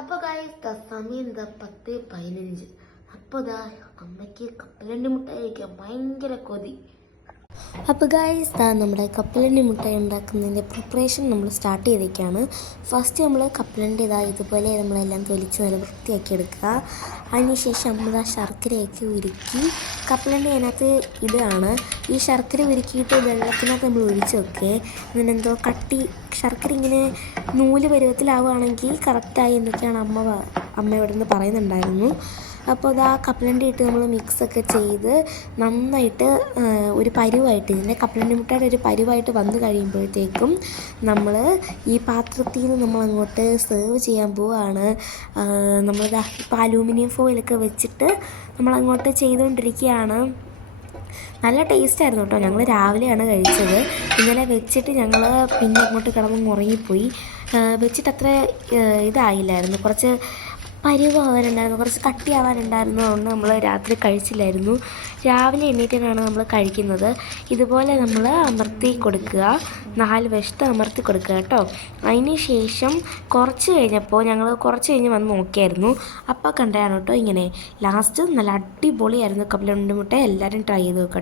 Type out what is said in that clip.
അപ്പോൾ ഗായ്സ് സമയം എന്താ 10:15. അപ്പോൾ അമ്മയ്ക്ക് കപ്പലണ്ടി മുട്ടായി കഴിക്കാൻ ഭയങ്കര കൊതി. അപ്പോൾ ഗായ്സ് നമ്മുടെ കപ്പലണ്ടി മുട്ടായി ഉണ്ടാക്കുന്നതിൻ്റെ പ്രിപ്പറേഷൻ നമ്മൾ സ്റ്റാർട്ട് ചെയ്തേക്കാണ്. ഫസ്റ്റ് നമ്മൾ കപ്പലണ്ടി ഇതുപോലെ നമ്മളെല്ലാം തൊലിച്ച് നല്ല വൃത്തിയാക്കി എടുക്കുക. അതിനുശേഷം നമ്മൾ ശർക്കരയൊക്കെ ഉരുക്കി കപ്പലണ്ടി അതിനകത്ത് ഇടുകയാണ്. ഈ ശർക്കര ഉരുക്കിയിട്ട് വെള്ളത്തിനകത്ത് നമ്മൾ ഒഴിച്ച് വെക്കുക. ഇതിനെന്തോ ശർക്കര ഇങ്ങനെ നൂല് പരുവത്തിലാവുകയാണെങ്കിൽ കറക്റ്റായി എന്നൊക്കെയാണ് അമ്മ ഇവിടെ നിന്ന് പറയുന്നുണ്ടായിരുന്നു. അപ്പോൾ കപ്പലണ്ടി ഇട്ട് നമ്മൾ മിക്സൊക്കെ ചെയ്ത് നന്നായിട്ട് ഒരു പരുവായിട്ട് ഇതിൻ്റെ കപ്പലണ്ടി മുട്ടയുടെ ഒരു പരുവായിട്ട് വന്നു കഴിയുമ്പോഴത്തേക്കും നമ്മൾ ഈ പാത്രത്തിൽ നിന്ന് നമ്മളങ്ങോട്ട് സെർവ് ചെയ്യാൻ പോവുകയാണ്. നമ്മളിതാ ഇപ്പോൾ അലൂമിനിയം ഫോയിലൊക്കെ വെച്ചിട്ട് നമ്മളങ്ങോട്ട് ചെയ്തുകൊണ്ടിരിക്കുകയാണ്. നല്ല ടേസ്റ്റായിരുന്നു കേട്ടോ. ഞങ്ങൾ രാവിലെയാണ് കഴിച്ചത്. ഇന്നലെ വെച്ചിട്ട് ഞങ്ങൾ പിന്നെ അങ്ങോട്ട് കിടന്ന് ഉറങ്ങിപ്പോയി. വെച്ചിട്ട് അത്ര ഇതായില്ലായിരുന്നു, കുറച്ച് പരിവാകാനുണ്ടായിരുന്നു, കുറച്ച് കട്ടിയാവാനുണ്ടായിരുന്നതുകൊണ്ട് നമ്മൾ രാത്രി കഴിച്ചില്ലായിരുന്നു. രാവിലെ എണീറ്റിട്ടാണ് നമ്മൾ കഴിക്കുന്നത്. ഇതുപോലെ നമ്മൾ അമർത്തി കൊടുക്കുക, 4 വശത്ത് അമർത്തി കൊടുക്കുക കേട്ടോ. അതിന് ശേഷം കുറച്ച് കഴിഞ്ഞ് വന്ന് നോക്കിയായിരുന്നു. അപ്പോൾ കണ്ടതാണ് കേട്ടോ ഇങ്ങനെ. ലാസ്റ്റ് നല്ല അടിപൊളിയായിരുന്നു കപ്പലണ്ടി മുട്ട. എല്ലാവരും ട്രൈ ചെയ്ത് നോക്കട്ടെ.